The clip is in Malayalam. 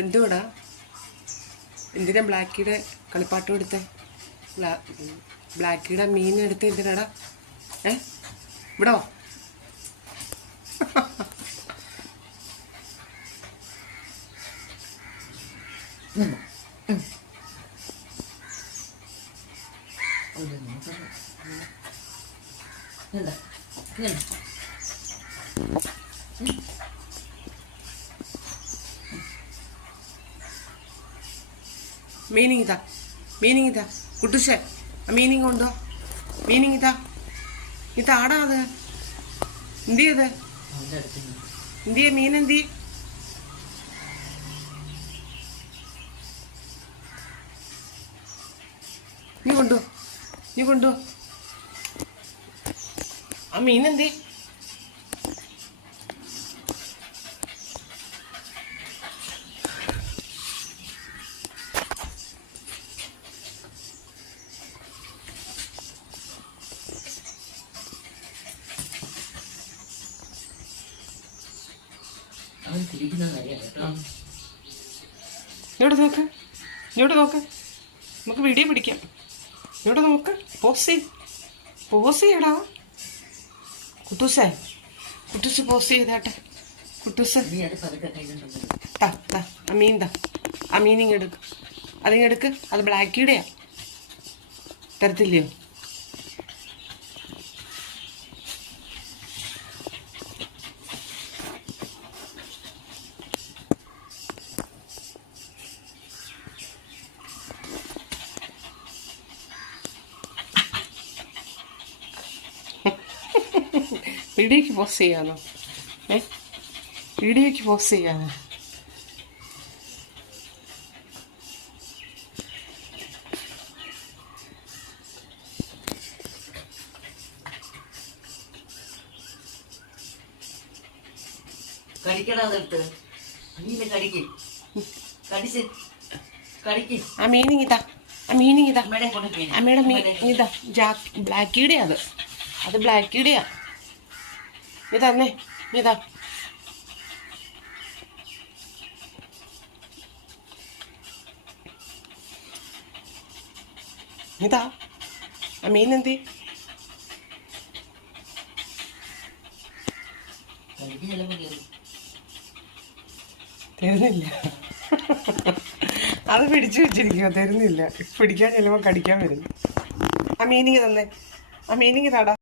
എന്തുവാടാ? എന്തിനാ ബ്ലാക്കിയുടെ കളിപ്പാട്ടം എടുത്തേ? ബ്ലാക്കിയുടെ മീൻ എടുത്ത് എന്തിനാടാ? ഇവിടെ വാ. മീനിങ് ഇതാ കുട്ടുശേ, മീനിങ് കൊണ്ടോ? മീനിങ് ഇതാടാ. അത് എന്തിയത്? എന്തിയ മീൻ? എന്തി നീ കൊണ്ടോ ആ മീൻ? എന്തി? ഇങ്ങോട്ട് നോക്ക്, നമുക്ക് വീഡിയോ പിടിക്കാം. ഇങ്ങോട്ട് നോക്ക്, പോസ് ചെയ്യടാ. കുട്ടൂസേ പോസ് ചെയ്താട്ടെ. കുട്ടൂസ് ആ മീനിങ് എടുക്ക്. അതിങ്ങെടുക്ക്. അത് ബ്ലാക്കിയുടെയാ. തരത്തില്ലയോ? വീഡിയോയ്ക്ക് പോസ്റ്റ് ചെയ്യാനോ? വീഡിയോയ്ക്ക് പോസ്റ്റ് ചെയ്യാനോ? ആ മീനിങ് ഇതാ. അമ്മയുടെ മീൻ ഇതാ. ബ്ലാക്കിയുടെ അത് ബ്ലാക്കിയുടെയാ. ഇതന്നെ ഇതാ. ആ മീൻ എന്തി? തരുന്നില്ല. അത് പിടിച്ചു വെച്ചിരിക്കുമോ? തരുന്നില്ല. പിടിക്കാൻ ചെല്ലുമ്പോൾ കടിക്കാൻ വരുന്നു. ആ മീനിങ് തന്നെ. ആ മീനിങ് താടാ.